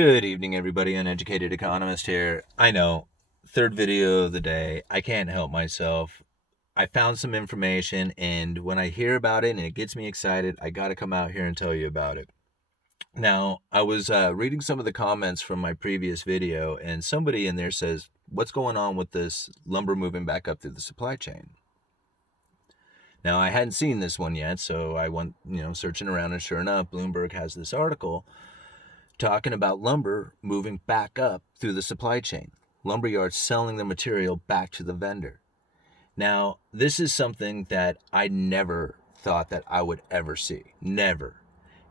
Good evening, everybody. Uneducated Economist here. I know, third video of the day. I can't help myself. I found some information, and when I hear about it and it gets me excited, I got to come out here and tell you about it. Now, I was reading some of the comments from my previous video, and somebody in there says, what's going on with this lumber moving back up through the supply chain? Now, I hadn't seen this one yet, so I went, searching around, and sure enough, Bloomberg has this article talking about lumber moving back up through the supply chain. Lumberyards selling the material back to the vendor. Now, this is something that I never thought that I would ever see. Never.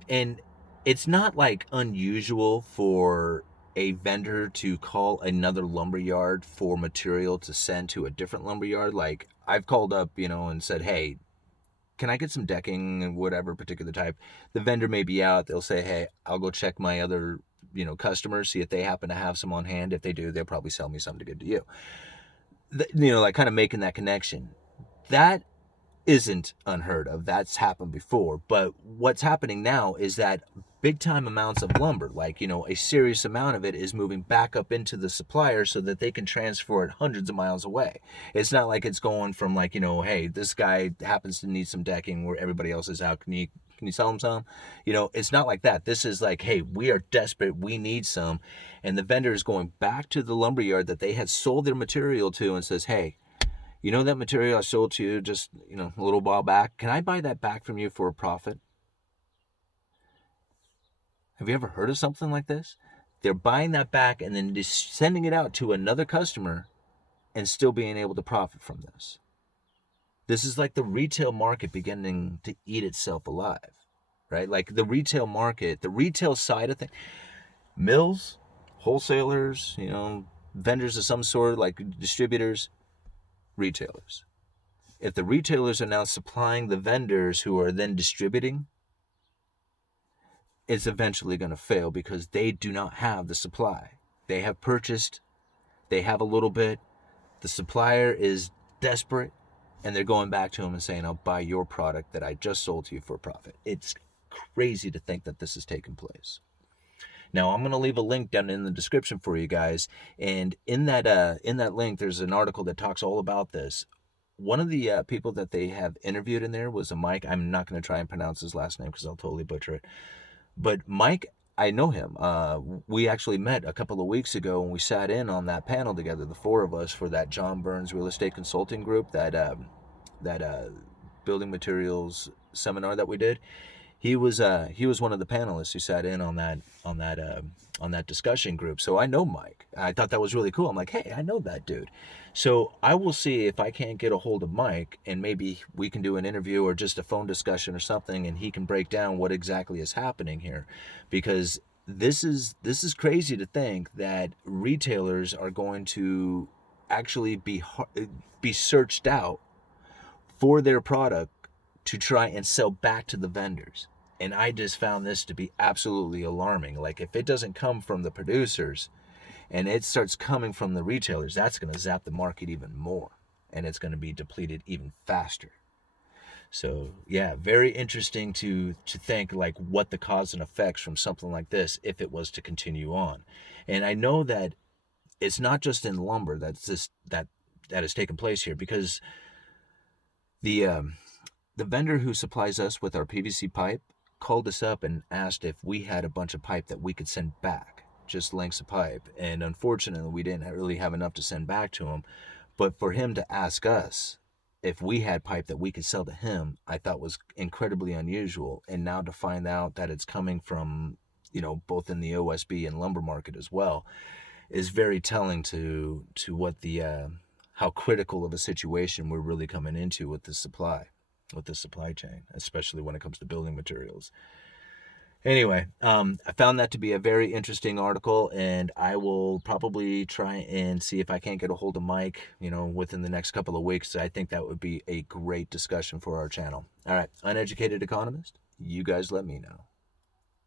And it's not like unusual for a vendor to call another lumberyard for material to send to a different lumberyard. Like, I've called up, and said, hey, can I get some decking and whatever particular type? The vendor may be out. They'll say, hey, I'll go check my other, customers, see if they happen to have some on hand. If they do, they'll probably sell me something to give to you. Like kind of making that connection. That isn't unheard of. That's happened before. But what's happening now is that big time amounts of lumber, like, a serious amount of it is moving back up into the supplier so that they can transfer it hundreds of miles away. It's not like it's going from like, hey, this guy happens to need some decking where everybody else is out. Can you sell him some? It's not like that. This is like, hey, we are desperate. We need some. And the vendor is going back to the lumberyard that they had sold their material to and says, hey, that material I sold to you just, a little while back, can I buy that back from you for a profit? Have you ever heard of something like this? They're buying that back and then just sending it out to another customer and still being able to profit from this. This is like the retail market beginning to eat itself alive, right? Like the retail market, the retail side of things, mills, wholesalers, vendors of some sort, like distributors, retailers. If the retailers are now supplying the vendors who are then distributing, it's eventually going to fail because they do not have the supply. They have purchased, they have a little bit, the supplier is desperate, and they're going back to him and saying, I'll buy your product that I just sold to you for a profit. It's crazy to think that this has taken place. Now, I'm going to leave a link down in the description for you guys, and in that link, there's an article that talks all about this. One of the people that they have interviewed in there was a Mike. I'm not going to try and pronounce his last name because I'll totally butcher it. But Mike, I know him. We actually met a couple of weeks ago and we sat in on that panel together, the four of us, for that John Burns Real Estate Consulting Group, that building materials seminar that we did. He was one of the panelists who sat in on that discussion group. So I know Mike. I thought that was really cool. I'm like, hey, I know that dude. So I will see if I can't get a hold of Mike and maybe we can do an interview or just a phone discussion or something, and he can break down what exactly is happening here, because this is crazy to think that retailers are going to actually be searched out for their product to try and sell back to the vendors. And I just found this to be absolutely alarming. Like, if it doesn't come from the producers and it starts coming from the retailers, that's going to zap the market even more, and it's going to be depleted even faster. So yeah, very interesting to think like what the cause and effects from something like this, if it was to continue on. And I know that it's not just in lumber that has taken place here, because the vendor who supplies us with our PVC pipe called us up and asked if we had a bunch of pipe that we could send back, just lengths of pipe. And unfortunately, we didn't really have enough to send back to him. But for him to ask us if we had pipe that we could sell to him, I thought was incredibly unusual. And now to find out that it's coming from, both in the OSB and lumber market as well, is very telling to what how critical of a situation we're really coming into with the supply chain, especially when it comes to building materials. Anyway, I found that to be a very interesting article, and I will probably try and see if I can't get a hold of Mike, within the next couple of weeks. I think that would be a great discussion for our channel. All right, Uneducated Economist, you guys let me know.